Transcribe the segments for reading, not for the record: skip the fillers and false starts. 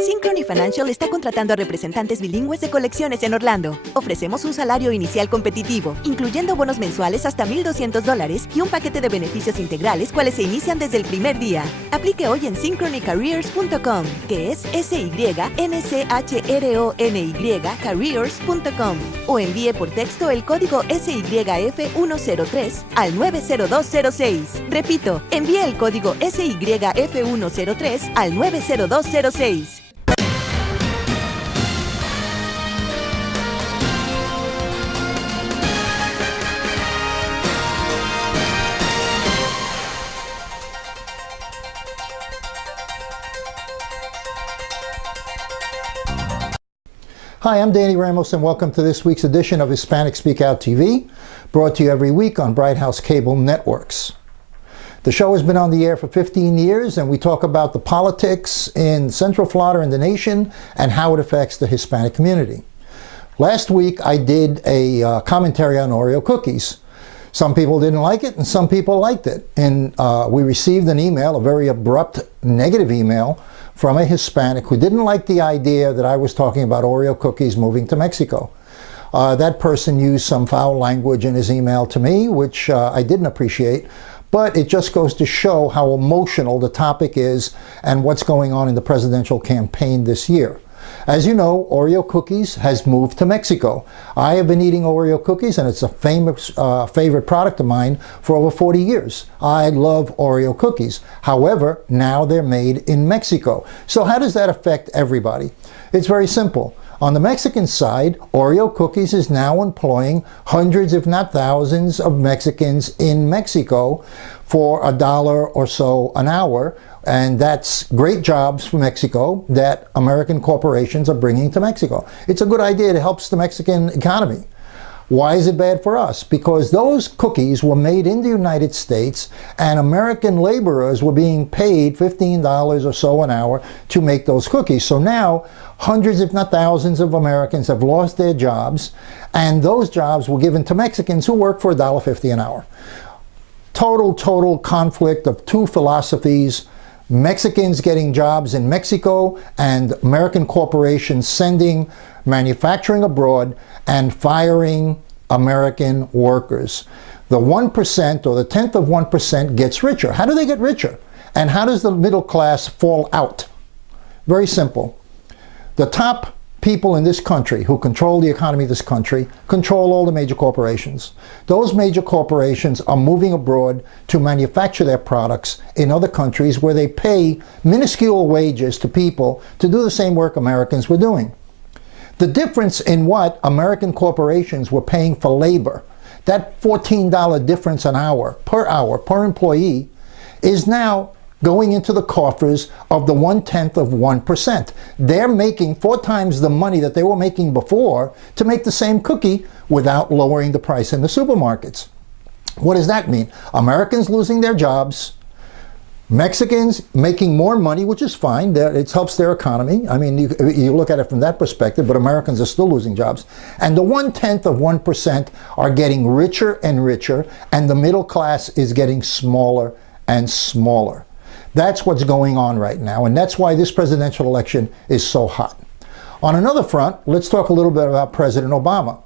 Synchrony Financial está contratando a representantes bilingües de colecciones en Orlando. Ofrecemos un salario inicial competitivo, incluyendo bonos mensuales hasta $1,200 y un paquete de beneficios integrales, cuales se inician desde el primer día. Aplique hoy en synchronycareers.com, que es SYNCHRONY careers.com, o envíe por texto el código SYF103 al 90206. Repito, envíe el código SYF103 al 90206. Hi, I'm Danny Ramos, and welcome to this week's edition of Hispanic Speak Out TV, brought to you every week on Bright House Cable Networks. The show has been on the air for 15 years, and we talk about the politics in Central Florida and the nation and how it affects the Hispanic community. Last week, I did a commentary on Oreo cookies. Some people didn't like it, and some people liked it. And we received an email, a very abrupt, negative email, from a Hispanic who didn't like the idea that I was talking about Oreo cookies moving to Mexico. That person used some foul language in his email to me, which I didn't appreciate, but it just goes to show how emotional the topic is and what's going on in the presidential campaign this year. As you know, Oreo cookies has moved to Mexico. I have been eating Oreo cookies, and it's a famous favorite product of mine for over 40 years. I love Oreo cookies. However, now they're made in Mexico. So how does that affect everybody? It's very simple. On the Mexican side, Oreo cookies is now employing hundreds, if not thousands, of Mexicans in Mexico for $1 or so an hour. And that's great jobs for Mexico that American corporations are bringing to Mexico. It's a good idea. It helps the Mexican economy. Why is it bad for us? Because those cookies were made in the United States, and American laborers were being paid $15 or so an hour to make those cookies. So now hundreds, if not thousands, of Americans have lost their jobs, and those jobs were given to Mexicans who work for $1.50 an hour. Total conflict of two philosophies. Mexicans getting jobs in Mexico and American corporations sending manufacturing abroad and firing American workers. The 1% or the 10th of 1% gets richer. How do they get richer? And how does the middle class fall out? Very simple. The top people in this country who control the economy of this country control all the major corporations. Those major corporations are moving abroad to manufacture their products in other countries where they pay minuscule wages to people to do the same work Americans were doing. The difference in what American corporations were paying for labor, that $14 difference an hour per employee, is now going into the coffers of the 1/10 of 1%. They're making 4 times the money that they were making before to make the same cookie without lowering the price in the supermarkets. What does that mean? Americans losing their jobs, Mexicans making more money, which is fine. It helps their economy. I mean, you look at it from that perspective, but Americans are still losing jobs. And the 1/10 of 1% are getting richer and richer, and the middle class is getting smaller and smaller. That's what's going on right now, and that's why this presidential election is so hot. On another front, let's talk a little bit about President Obama.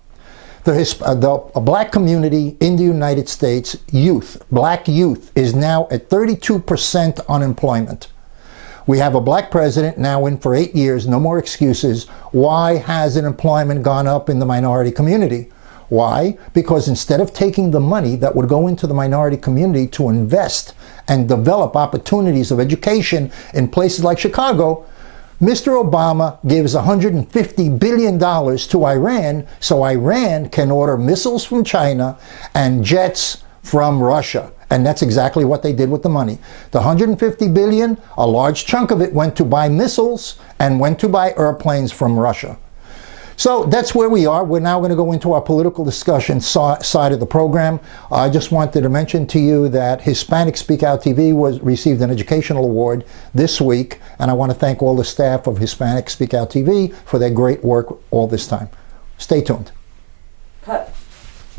The black community in the United States, black youth, is now at 32% unemployment. We have a black president now in for 8 years, no more excuses. Why hasn't employment gone up in the minority community? Why? Because instead of taking the money that would go into the minority community to invest and develop opportunities of education in places like Chicago, Mr. Obama gives $150 billion to Iran so Iran can order missiles from China and jets from Russia. And that's exactly what they did with the money. The $150 billion, a large chunk of it went to buy missiles and went to buy airplanes from Russia. So that's where we are. We're now going to go into our political discussion side of the program. I just wanted to mention to you that Hispanic Speak Out TV received an educational award this week, and I want to thank all the staff of Hispanic Speak Out TV for their great work all this time. Stay tuned. Cut.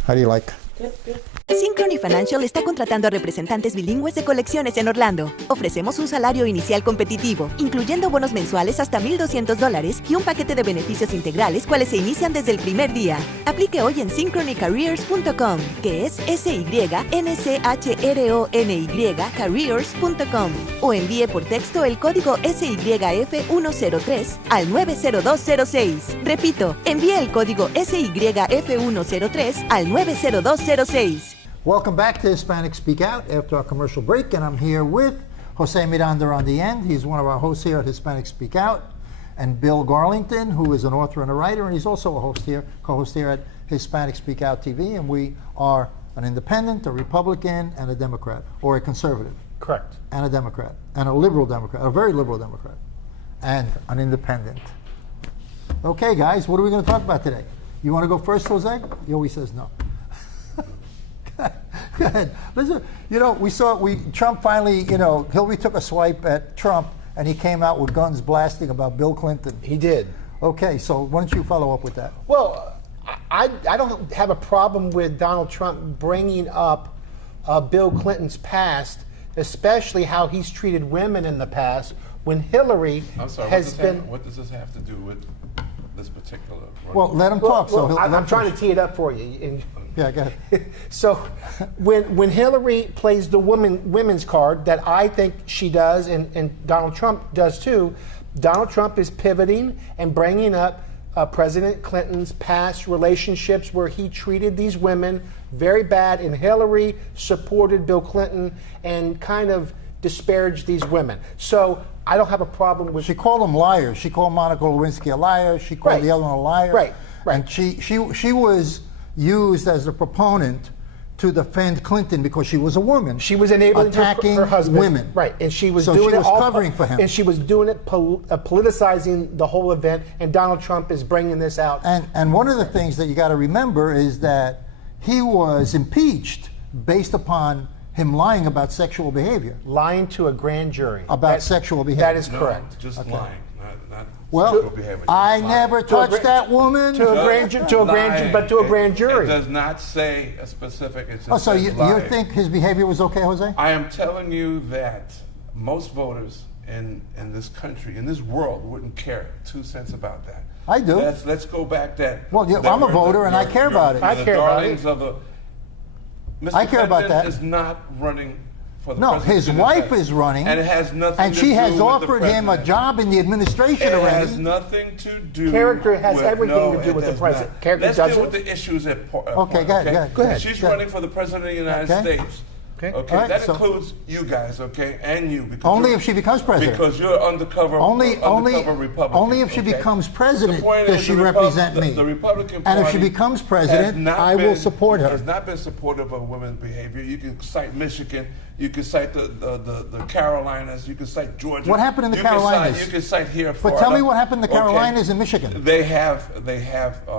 How do you like? Yep, good. Synchrony Financial está contratando a representantes bilingües de colecciones en Orlando. Ofrecemos un salario inicial competitivo, incluyendo bonos mensuales hasta $1,200 y un paquete de beneficios integrales, cuales se inician desde el primer día. Aplique hoy en synchronycareers.com, que es SYNCHRONY careers.com, o envíe por texto el código SYF103 al 90206. Repito, envíe el código SYF103 al 90206. Welcome back to Hispanic Speak Out after our commercial break, and I'm here with Jose Miranda on the end. He's one of our hosts here at Hispanic Speak Out, and Bill Garlington, who is an author and a writer, and he's also a host here, co-host here at Hispanic Speak Out TV, and we are an independent, a Republican, and a Democrat, or a conservative. Correct. And a Democrat, and a liberal Democrat, a very liberal Democrat, and an independent. Okay, guys, what are we going to talk about today? You want to go first, Jose? He always says no. Go ahead. Listen, Trump finally, Hillary took a swipe at Trump, and he came out with guns blasting about Bill Clinton. He did. Okay, so why don't you follow up with that? Well, I don't have a problem with Donald Trump bringing up Bill Clinton's past, especially how he's treated women in the past, when Hillary has been... What does this have to do with this particular... Well, let him talk. I'm trying to tee it up for you. Yeah, go ahead. So when Hillary plays the women's card, that I think she does, and Donald Trump does too, Donald Trump is pivoting and bringing up President Clinton's past relationships where he treated these women very bad, and Hillary supported Bill Clinton and kind of disparaged these women. So I don't have a problem with... She called them liars. She called Monica Lewinsky a liar. She called the other one a liar. Right. And she was used as a proponent to defend Clinton because she was a woman. She was enabling her husband. Women. Right, and she was doing it covering for him. And she was doing it, politicizing the whole event, and Donald Trump is bringing this out. And one of the things that you got to remember is that he was impeached based upon him lying about sexual behavior. Lying to a grand jury. About sexual behavior. That is correct. Just lying, not well, sexual behavior. I never touched that woman. To a grand jury. It does not say a specific. It just so says you lying. think his behavior was okay, Jose? I am telling you that most voters in this country, in this world, wouldn't care 2 cents about that. I do. Let's go back that. Well, I'm a voter, and I care about it. I care about it. Mr. I care about Clinton that. is not running for the No, presidency his of the wife United is running, and it has nothing and to she do has with offered the him a president. job in the administration It already. has nothing to do. Character has with, everything no, to do with it the does president. not. Character Let's doesn't. deal with the issues at point. Okay, go ahead. She's Go ahead. running for the president of the United Okay. States. Okay. Okay, All right, that so- includes you guys, okay, and you. Because Only you're- if she becomes president. Because you're undercover Republican. Only if she okay? becomes president The point does is she the represent me. The Republican And if Party she becomes has president, not I will been- support her. Has not been supportive of women's behavior. You can cite Michigan. You can cite the Carolinas. You can cite Georgia. What happened in the you Carolinas? You can cite here. But Florida. tell me what happened in the Okay. Carolinas and Michigan. They have.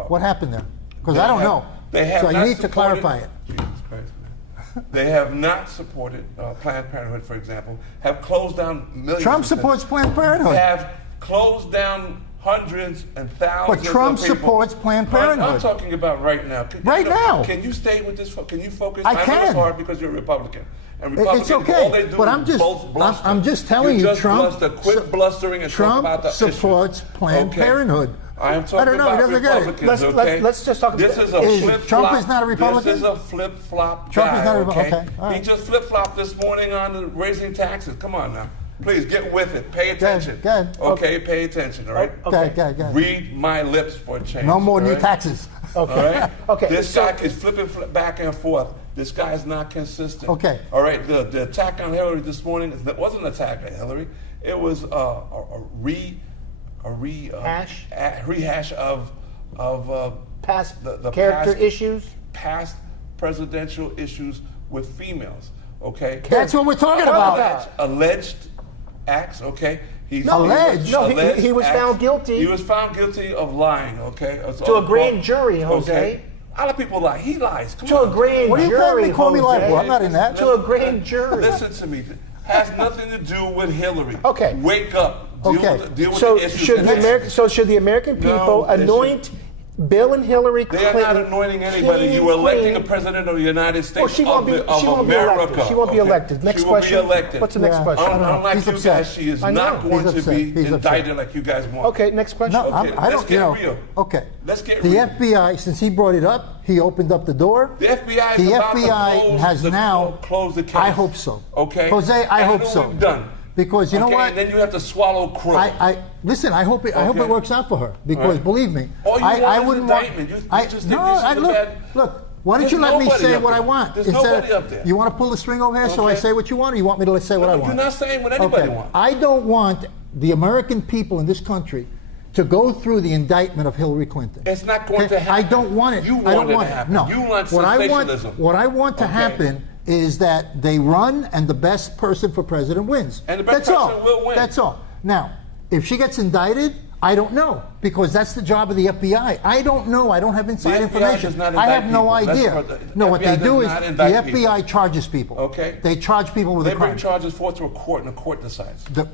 What happened there? Because They I don't have- know. They have so you not need to supported- clarify it. Jesus Christ, man. They have not supported Planned Parenthood, for example. Have closed down millions. Trump of supports Planned Parenthood. Have closed down hundreds and thousands. But Trump of people. supports Planned Parenthood. I'm talking about right now. Now. Can you stay with this? Can you focus? I know can. it's hard because you're a Republican. And It's Republicans, okay, all they do but is bluster. I'm just telling you, just Trump. Bluster. Quit blustering and talk about the Trump supports issues. Planned Okay. Parenthood. I am talking I don't know. He about doesn't get it. Republicans, okay? Let's just talk about this. Is a flip Trump flop. is not a Republican? This is a flip flop. Trump guy, is not a okay? Republican. Okay, all right. He just flip flopped this morning on the raising taxes. Come on now, please get with it. Pay attention. Go ahead. Okay, pay attention. All right. Go ahead. Read my lips for a change. No more all new right? taxes. Okay. All right. Okay. This guy is flipping back and forth. This guy is not consistent. Okay. All right. The attack on Hillary this morning wasn't an attack on Hillary. It was a rehash of Past the character past- issues. past presidential issues with females. Okay. That's what we're talking about. Alleged acts. Okay. He's Alleged? No, he was acts. found guilty. He was found guilty of lying. Okay. To a grand jury, Jose. Okay. A lot of people lie. He lies. Come To on. a grand What are you jury, trying to call me Jose. like? Well, I'm not in that. To a grand jury. Listen to me. Has nothing to do with Hillary. Okay. Wake up. Deal Okay. with the So issues. should at the hand. American people No, they anoint Bill and Hillary They Clinton. are not anointing anybody. You are electing a president of the United States she won't be America. elected. She won't be elected. Next question. She will be elected. What's the next Yeah. question? Unlike He's you upset. guys, she is I know. not going He's to upset. be He's indicted upset. like you guys want. Okay, next question. No, Okay, I let's don't. get real. Okay. Let's get the real. FBI, since he brought it up, he opened up the door. The FBI is The about to FBI close has now close the case. I hope so. Okay. Jose, I And hope then so. we're done. Because you know Okay, what? And then you have to swallow crow. I listen. I hope it Okay. works out for her. Because Right. believe me, All you I want is wouldn't want. indictment. You just think this is a look, bad- look. Why don't There's you let me nobody say up what there. I want? There's instead nobody of- up there. You want to pull the string over here so I Okay. say what you want, or you want me to say what I No, want? you're not saying what anybody wants. I don't want the American people in this country to go through the indictment of Hillary Clinton. It's not going to happen. I don't want it. You want I don't it want to it. happen. No. You want what sensationalism. What I want to Okay. happen is that they run and the best person for president wins. And the best That's all. person will win. That's all. Now, if she gets indicted, I don't know, because that's the job of the FBI. I don't know. I don't have inside FBI information. does not I have indict no people. idea. The What they FBI do does is not the indict FBI charges people. Okay. They charge people with They a crime. bring charges forth to a court, and the court decides. The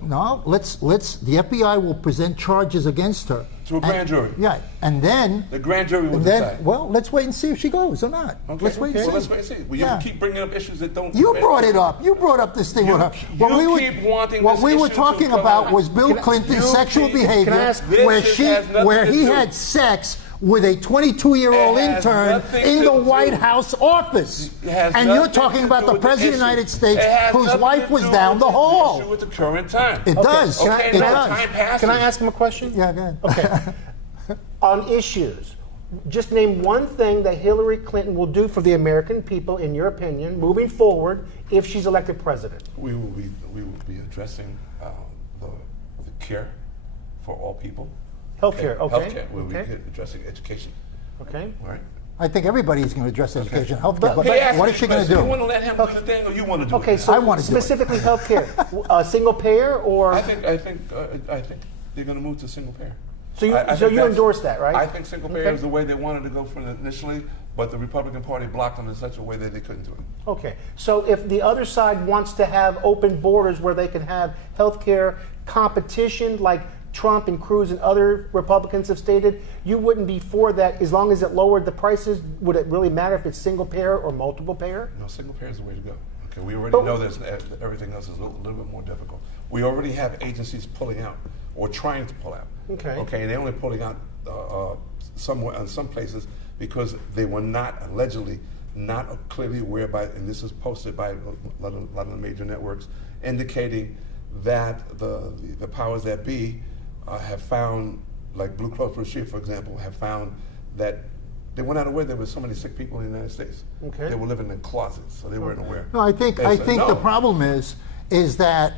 FBI will present charges against her. To a grand jury. Yeah, and then The grand jury will and then, decide. well, let's wait and see if she goes or not. Okay, Let's wait and see. Well, let's wait and see. Well, you Yeah. keep bringing up issues that don't. You brought it up. You brought up this thing with her. you keep wanting what this we were issue to talking come about out. was Bill Can I- Clinton's you sexual keep- behavior, can I ask- This has nothing where to he do- had sex with a 22-year-old It has intern nothing in to the do- White House office. It has And you're nothing talking to about do the with the President of the issue. United States, It has whose nothing wife to was do down with the hall. issue at the current time. It does. Okay, It now does. time passes. Can I ask him a question? Yeah, go ahead. Okay. On issues, just name one thing that Hillary Clinton will do for the American people, in your opinion, moving forward, if she's elected president. We will be addressing the care for all people. Healthcare, okay. Healthcare. We'll be Okay. addressing education. Okay. All right. I think everybody's going to address education, health But- care. but- But what is she going to You do? want to let him do the thing, or you want to do Okay, it? so I wanna do it. specifically healthcare, single payer or I think they're going to move to single payer. So you- I so think you that's- endorse that, right? I think single payer Okay. is the way they wanted to go for initially, but the Republican Party blocked them in such a way that they couldn't do it. Okay, so if the other side wants to have open borders where they can have healthcare competition like Trump and Cruz and other Republicans have stated, you wouldn't be for that as long as it lowered the prices. Would it really matter if it's single payer or multiple payer? No, single payer is the way to go. Okay, we already But- know that everything else is a little bit more difficult. We already have agencies pulling out or trying to pull out. Okay. Okay, and they're only pulling out somewhere in some places because they were not allegedly not clearly aware by, and this is posted by a lot of the major networks, indicating that the powers that be have found, like Blue Cross Blue Shield, for example, have found that they were not aware there were so many sick people in the United States. Okay. They were living in closets, so they weren't aware. No, I think They said, the "No." problem is that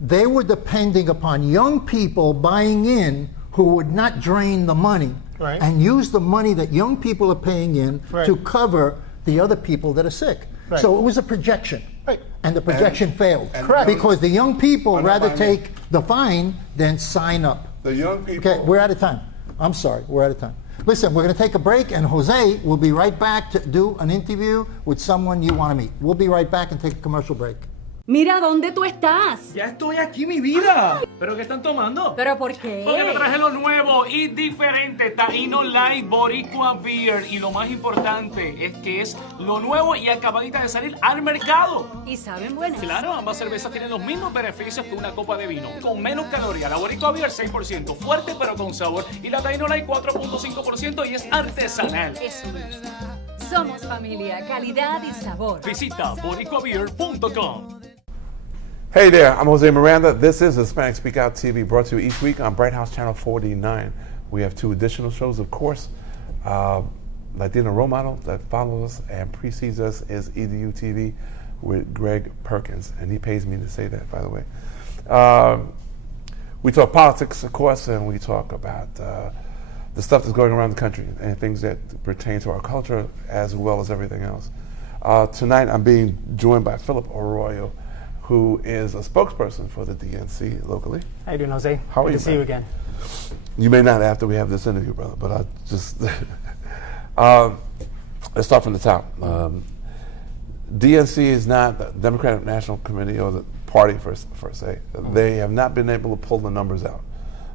they were depending upon young people buying in who would not drain the money Right. and use the money that young people are paying in Right. to cover the other people that are sick. Right. So it was a projection. Right. And the projection failed. Correct. Because the young people I'm not rather buying take the fine than sign up. The young people. Okay, we're out of time. I'm sorry, we're out of time. Listen, we're going to take a break, and Jose will be right back to do an interview with someone you want to meet. We'll be right back and take a commercial break. Mira, ¿dónde tú estás? Ya estoy aquí, mi vida. ¿Pero qué están tomando? ¿Pero por qué? Porque te traje lo nuevo y diferente, Taíno Light Boricua Beer. Y lo más importante es que es lo nuevo y acabadita de salir al mercado. ¿Y saben buenas? Claro, ambas cervezas tienen los mismos beneficios que una copa de vino. Con menos calorías, la Boricua Beer 6%, fuerte pero con sabor. Y la Taíno Light 4.5% y es artesanal. Eso me gusta. Somos familia, calidad y sabor. Visita boricuabeer.com. Hey there, I'm Jose Miranda. This is Hispanic Speak Out TV, brought to you each week on Bright House Channel 49. We have two additional shows, of course. Latina Role Model that follows us and precedes us is EDU TV with Greg Perkins, and he pays me to say that, by the way. We talk politics, of course, and we talk about the stuff that's going around the country and things that pertain to our culture as well as everything else. Tonight I'm being joined by Philip Arroyo, who is a spokesperson for the DNC locally. How you doing, Jose? How are Good you, to see man? you again. You may not after we have this interview, brother, but I just let's start from the top. DNC is not the Democratic National Committee or the party per se. They have not been able to pull the numbers out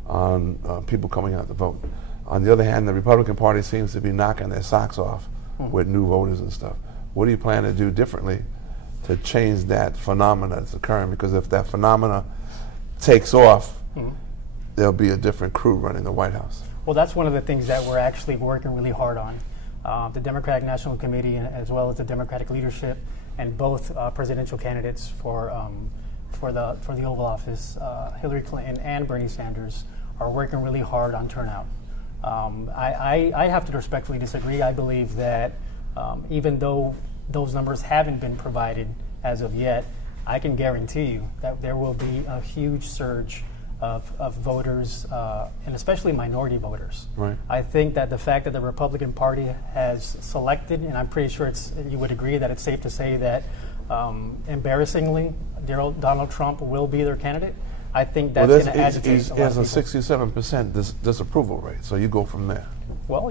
on people coming out to vote. On the other hand, the Republican Party seems to be knocking their socks off with new voters and stuff. What do you plan to do differently to change that phenomena that's occurring? Because if that phenomena takes off, there'll be a different crew running the White House. Well, that's one of the things that we're actually working really hard on. The Democratic National Committee, as well as the Democratic leadership, and both presidential candidates for the Oval Office, Hillary Clinton and Bernie Sanders, are working really hard on turnout. I have to respectfully disagree. I believe that even though those numbers haven't been provided as of yet, I can guarantee you that there will be a huge surge of voters, and especially minority voters. Right. I think that the fact that the Republican Party has selected, and I'm pretty sure you would agree that it's safe to say that embarrassingly, Donald Trump will be their candidate. I think that's going to agitate he has a 67% disapproval rate, so you go from there. Well,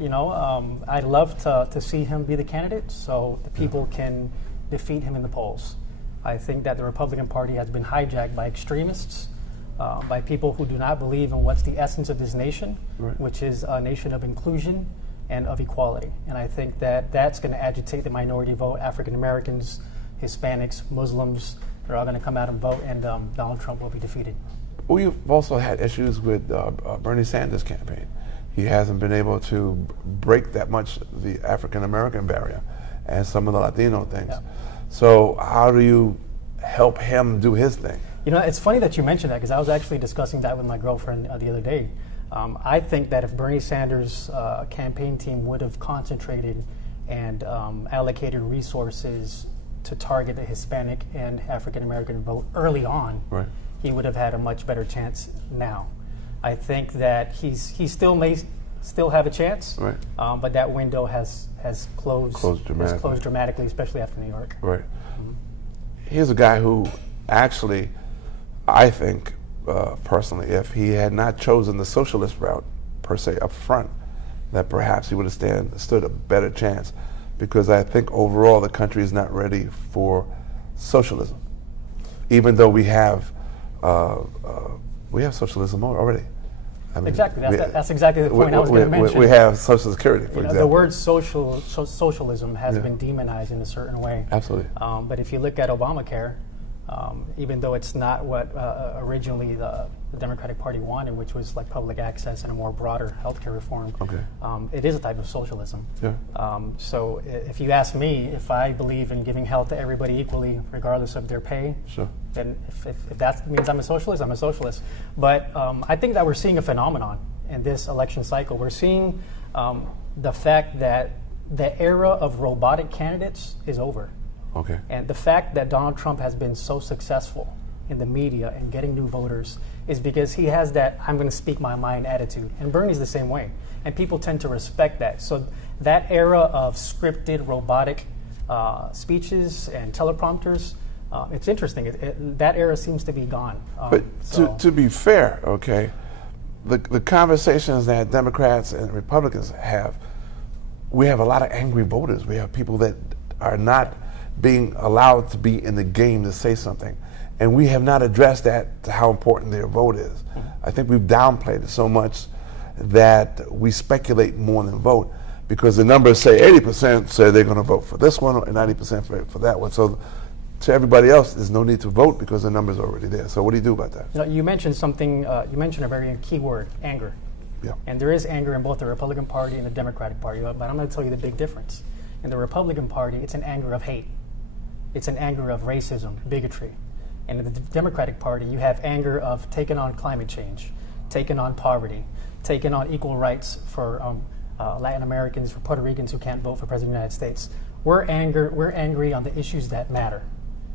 I'd love to see him be the candidate so the people can defeat him in the polls. I think that the Republican Party has been hijacked by extremists, by people who do not believe in what's the essence of this nation, which is a nation of inclusion and of equality. And I think that that's going to agitate the minority vote. African Americans, Hispanics, Muslims, they're all going to come out and vote, and Donald Trump will be defeated. We've also had issues with Bernie Sanders' campaign. He hasn't been able to break that much the African American barrier and some of the Latino things. Yeah. So how do you help him do his thing? It's funny that you mentioned that, because I was actually discussing that with my girlfriend the other day. I think that if Bernie Sanders' campaign team would have concentrated and allocated resources to target the Hispanic and African American vote early on, he would have had a much better chance now. I think that he still may have a chance, but that window has closed dramatically, especially after New York. Right. Here's a guy who actually, I think, personally, if he had not chosen the socialist route, per se, up front, that perhaps he would have stood a better chance, because I think overall the country is not ready for socialism, even though we have socialism already. I mean, exactly. That's exactly the point I was going to mention. We have Social Security, for example. The word socialism has been demonized in a certain way. Absolutely. But if you look at Obamacare, even though it's not what originally the Democratic Party wanted, which was like public access and a more broader healthcare reform, it is a type of socialism. Yeah. So if you ask me if I believe in giving health to everybody equally, regardless of their pay, then if that means I'm a socialist, I'm a socialist. But I think that we're seeing a phenomenon in this election cycle. We're seeing the fact that the era of robotic candidates is over. Okay. And the fact that Donald Trump has been so successful in the media and getting new voters is because he has that I'm going to speak my mind attitude. And Bernie's the same way. And people tend to respect that. So that era of scripted, robotic speeches and teleprompters, it's interesting. That era seems to be gone. But to be fair, the conversations that Democrats and Republicans have, we have a lot of angry voters. We have people that are not being allowed to be in the game to say something. And we have not addressed that, to how important their vote is. I think we've downplayed it so much that we speculate more than vote, because the numbers say 80% say they're going to vote for this one and 90% for that one. So to everybody else, there's no need to vote because the numbers are already there. So what do you do about that? You mentioned something, you mentioned a very key word, anger. Yeah. And there is anger in both the Republican Party and the Democratic Party, but I'm going to tell you the big difference. In the Republican Party, it's an anger of hate. It's an anger of racism, bigotry. And in the Democratic Party, you have anger of taking on climate change, taking on poverty, taking on equal rights for Latin Americans, for Puerto Ricans who can't vote for President of the United States. We're angry on the issues that matter,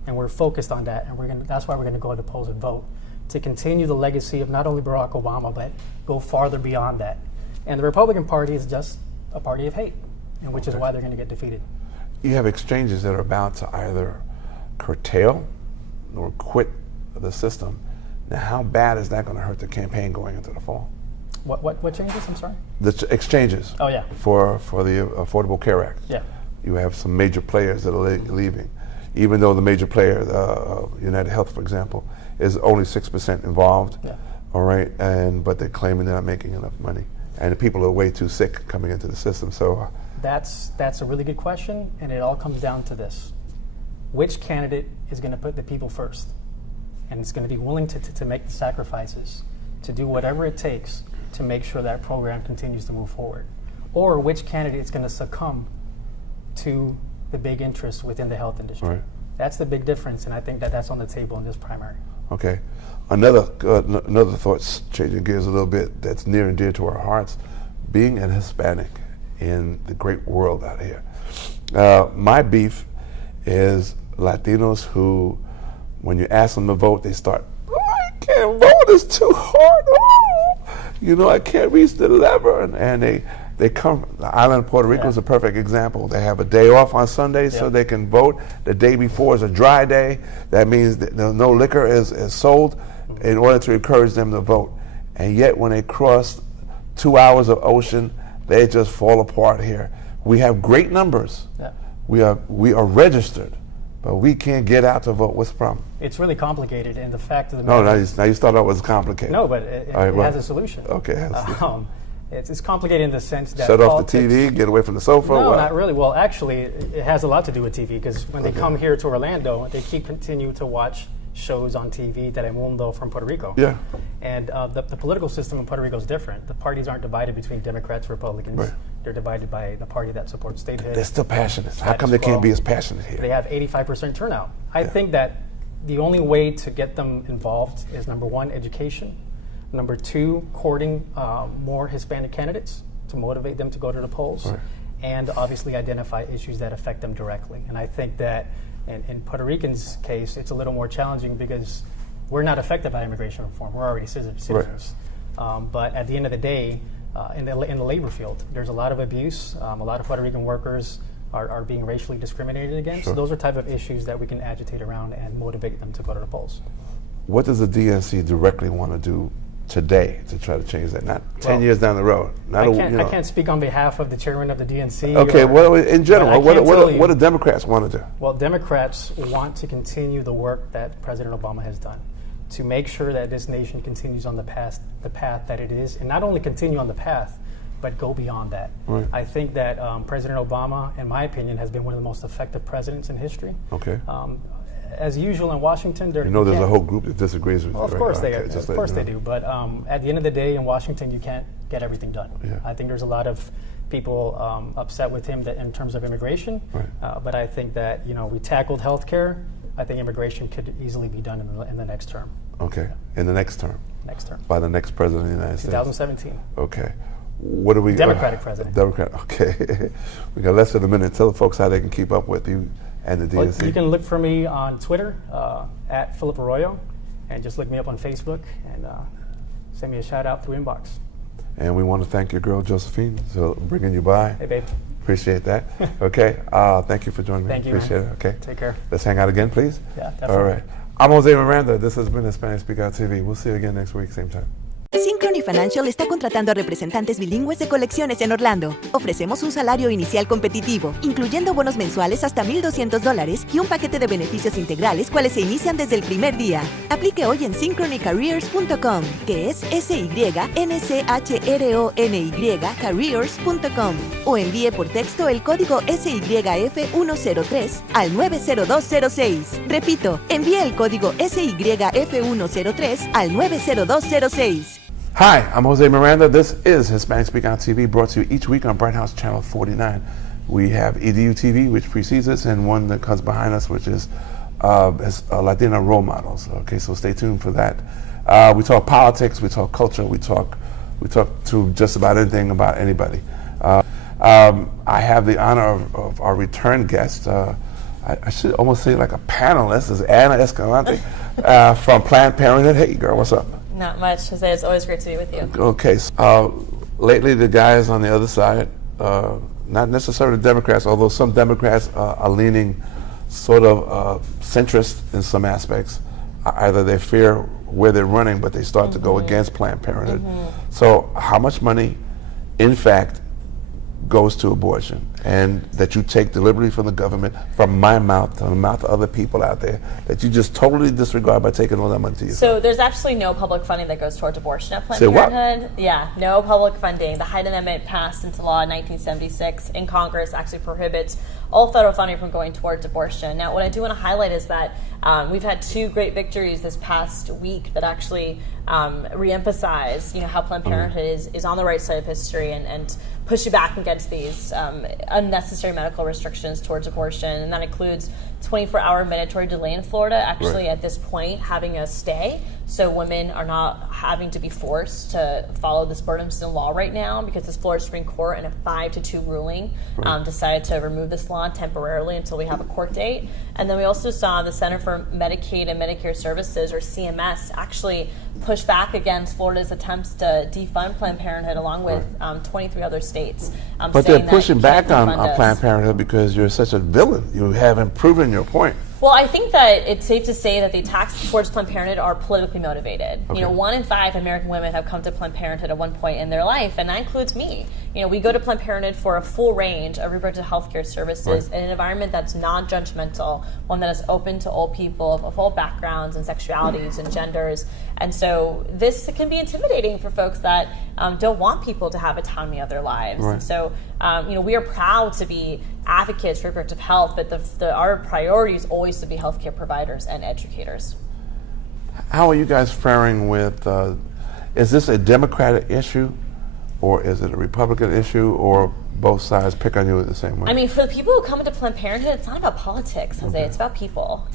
and we're focused on that. And that's why we're going to go to the polls and vote, to continue the legacy of not only Barack Obama, but go farther beyond that. And the Republican Party is just a party of hate, and which is why they're going to get defeated. You have exchanges that are about to either curtail or quit the system. Now, how bad is that going to hurt the campaign going into the fall? What changes? I'm sorry. The exchanges. Oh yeah. For the Affordable Care Act. Yeah. You have some major players that are leaving, even though the major player, United Health, for example, is only 6% involved. Yeah. All right, but they're claiming they're not making enough money. and the people are way too sick coming into the system. So That's a really good question, and it all comes down to this. Which candidate is going to put the people first? And it's going to be willing to make the sacrifices, to do whatever it takes to make sure that program continues to move forward. Or which candidate is going to succumb to the big interests within the health industry. Right. That's the big difference, and I think that that's on the table in this primary. Okay. Another thought, changing gears a little bit, that's near and dear to our hearts, being an Hispanic in the great world out here. My beef is Latinos who, when you ask them to vote, they start, oh, I can't vote, it's too hard. Oh, you know, I can't reach the lever. And they come, the island of Puerto Rico is a perfect example. They have a day off on Sunday so they can vote. The day before is a dry day. That means that no liquor is sold in order to encourage them to vote. And yet when they cross 2 hours of ocean, they just fall apart here. We have great numbers. Yeah. We are registered, but we can't get out to vote. What's the problem? It's really complicated, and the fact of the No, matter now you thought that was complicated. No, but it has a solution. Okay. It has a solution. It's complicated in the sense that Shut off the TV, get away from the sofa. No, what? not really. Well, actually, it has a lot to do with TV because when they come here to Orlando, they continue to watch shows on TV, Telemundo from Puerto Rico. Yeah. And the political system in Puerto Rico is different. The parties aren't divided between Democrats, Republicans. Right. They're divided by the party that supports statehood. They're still passionate. How come they can't be as passionate here? They have 85% turnout. I think that the only way to get them involved is, number one, education. Number two, courting more Hispanic candidates to motivate them to go to the polls. Right. And obviously identify issues that affect them directly. And I think that in Puerto Ricans' case, it's a little more challenging because we're not affected by immigration reform. We're already citizens. Right. But at the end of the day, in the labor field, there's a lot of abuse. A lot of Puerto Rican workers are being racially discriminated against. Sure. So those are type of issues that we can agitate around and motivate them to go to the polls. What does the DNC directly want to do today to try to change that? Not 10 years down the road. I can't speak on behalf of the chairman of the DNC. Okay, well, in general, what do Democrats want to do? Well, Democrats want to continue the work that President Obama has done to make sure that this nation continues on the path that it is, and not only continue on the path, but go beyond that. Right. I think that President Obama, in my opinion, has been one of the most effective presidents in history. Okay. As usual in Washington, there's a whole group that disagrees with you. Of course they do. But at the end of the day, in Washington, you can't get everything done. Yeah. I think there's a lot of people upset with him in terms of immigration. Right. But I think that we tackled healthcare. I think immigration could easily be done in the next term. Okay, in the next term. Next term. By the next president of the United States. 2017. Okay. What do we? Democratic president. Democrat. Okay. We got less than a minute. Tell the folks how they can keep up with you and the DNC. Well, you can look for me on Twitter at Philip Arroyo, and just look me up on Facebook and send me a shout out through inbox. And we want to thank your girl Josephine for bringing you by. Hey, babe. Appreciate that. Okay. Thank you for joining me. Thank you. Appreciate Man. it. Okay. Take care. Let's hang out again, please. Yeah, definitely. All right. I'm Jose Miranda. This has been Hispanic Speak Out TV. We'll see you again next week, same time. Synchrony Financial está contratando a representantes bilingües de colecciones en Orlando. Ofrecemos un salario inicial competitivo, incluyendo bonos mensuales hasta $1,200 y un paquete de beneficios integrales, cuales se inician desde el primer día. Aplique hoy en synchronycareers.com, que es SYNCHRONY careers.com, o envíe por texto el código SYF103 al 90206. Repito, envíe el código SYF103 al 90206. Hi, I'm Jose Miranda. This is Hispanic Speak Out TV, brought to you each week on Bright House Channel 49. We have EDU TV, which precedes us, and one that comes behind us, which is Latina role models. Okay, so stay tuned for that. We talk politics, we talk culture, we talk to just about anything about anybody. I have the honor of our return guest. I should almost say like a panelist, is Ana Escalante from Planned Parenthood. Hey, girl, what's up? Not much, Jose. It's always great to be with you. Okay. So, lately, the guys on the other side, not necessarily Democrats, although some Democrats are leaning sort of centrist in some aspects. Either they fear where they're running, but they start to go against Planned Parenthood. So how much money, in fact, goes to abortion? and that you take deliberately from the government, from my mouth to the mouth of other people out there, that you just totally disregard by taking all that money to yourself? So there's absolutely no public funding that goes towards abortion at Planned Say what? Parenthood. Yeah, no public funding. The Hyde Amendment passed into law in 1976 in Congress actually prohibits all federal funding from going towards abortion. Now, what I do want to highlight is that we've had two great victories this past week that actually reemphasize, how Planned Parenthood is on the right side of history and pushing back against these unnecessary medical restrictions towards abortion, and that includes 24-hour mandatory delay in Florida, actually at this point having a stay, so women are not having to be forced to follow this burdensome law right now, because this Florida Supreme Court in a 5-2 ruling decided to remove this law temporarily until we have a court date. And then we also saw the Center for Medicaid and Medicare Services, or CMS, actually push back against Florida's attempts to defund Planned Parenthood along with 23 other states. But they're pushing back on Planned Parenthood because you're such a villain. You haven't proven your point. Well, I think that it's safe to say that the attacks towards Planned Parenthood are politically motivated. Okay. 1 in 5 American women have come to Planned Parenthood at one point in their life, and that includes me. We go to Planned Parenthood for a full range of reproductive health care services in an environment that's non-judgmental, one that is open to all people of all backgrounds and sexualities and genders. And so this can be intimidating for folks that don't want people to have autonomy of their lives. Right. And so, we are proud to be advocates for reproductive health, but our priority is always to be healthcare providers and educators. How are you guys faring with, is this a Democratic issue, or is it a Republican issue, or both sides pick on you the same way? I mean, for the people who come into Planned Parenthood, it's not about politics, Jose. Okay. It's about people.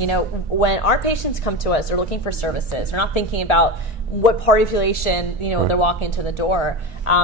When our patients come to us, they're looking for services. They're not thinking about what party affiliation, they're walking into the door.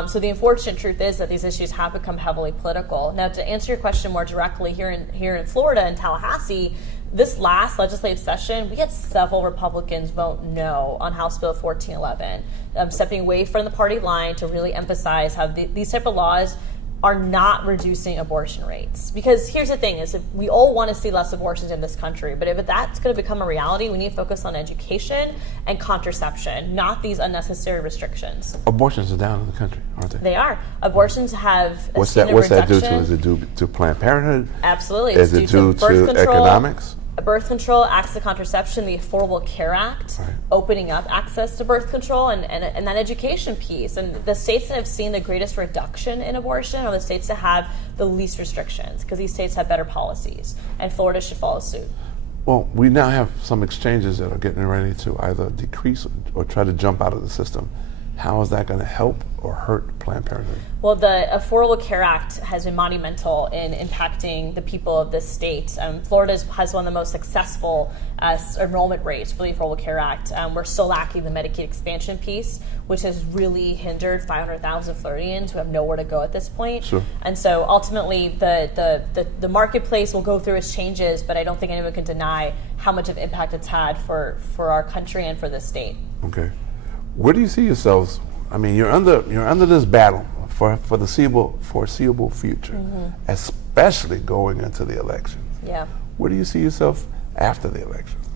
So the unfortunate truth is that these issues have become heavily political. Now, to answer your question more directly, here in Florida, in Tallahassee, this last legislative session, we had several Republicans vote no on House Bill 1411, stepping away from the party line to really emphasize how these type of laws are not reducing abortion rates. Because here's the thing, is if we all want to see less abortions in this country, but if that's going to become a reality, we need to focus on education and contraception, not these unnecessary restrictions. Abortions are down in the country, aren't they? They are. Abortions have What's that due to? Is it due to Planned Parenthood? Absolutely. Is it due to economics? Birth control, access to contraception, the Affordable Care Act, opening up access to birth control, and that education piece. And the states that have seen the greatest reduction in abortion are the states that have the least restrictions, because these states have better policies, and Florida should follow suit. Well, we now have some exchanges that are getting ready to either decrease or try to jump out of the system. How is that going to help or hurt Planned Parenthood? Well, the Affordable Care Act has been monumental in impacting the people of this state. Florida has one of the most successful enrollment rates for the Affordable Care Act. We're still lacking the Medicaid expansion piece, which has really hindered 500,000 Floridians who have nowhere to go at this point. Sure. And so ultimately, the marketplace will go through its changes, but I don't think anyone can deny how much of impact it's had for our country and for this state. Okay. Where do you see yourselves? I mean, you're under this battle for the foreseeable future, especially going into the elections. Yeah. Where do you see yourself after the elections?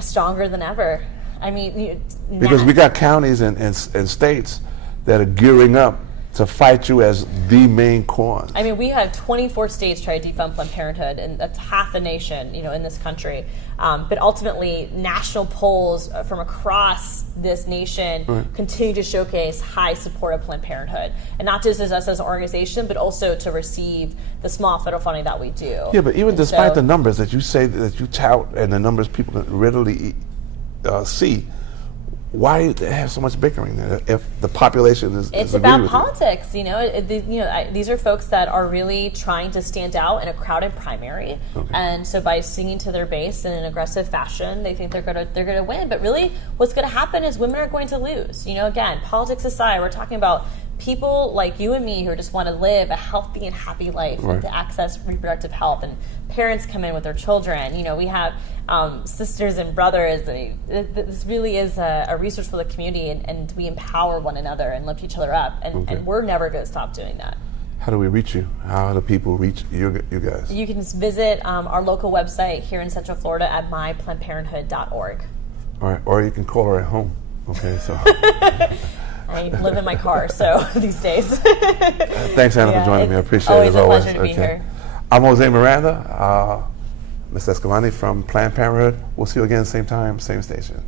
Stronger than ever. I mean, because we got counties and states that are gearing up to fight you as the main cause. I mean, we have 24 states try to defund Planned Parenthood, and that's half the nation, in this country. But ultimately, national polls from across this nation continue to showcase high support of Planned Parenthood, and not just as us as an organization, but also to receive the small federal funding that we do. Yeah, but even despite the numbers that you say that you tout and the numbers people can readily see, why have so much bickering there if the population is It's about politics, these are folks that are really trying to stand out in a crowded primary, and so by singing to their base in an aggressive fashion, they think they're gonna win. But really, what's gonna happen is women are going to lose. Again, politics aside, we're talking about people like you and me who just want to live a healthy and happy life and to access reproductive health, and parents come in with their children. We have sisters and brothers. This really is a resource for the community, and we empower one another and lift each other up, and we're never going to stop doing that. How do we reach you? How do people reach you guys? You can just visit our local website here in Central Florida at myplannedparenthood.org. All right, or you can call her at home. Okay, so. I live in my car, so these days. Thanks, Anna, for joining me. I appreciate it as always always. a pleasure to be here. I'm Jose Miranda, Ms. Escalante from Planned Parenthood. We'll see you again, same time, same station.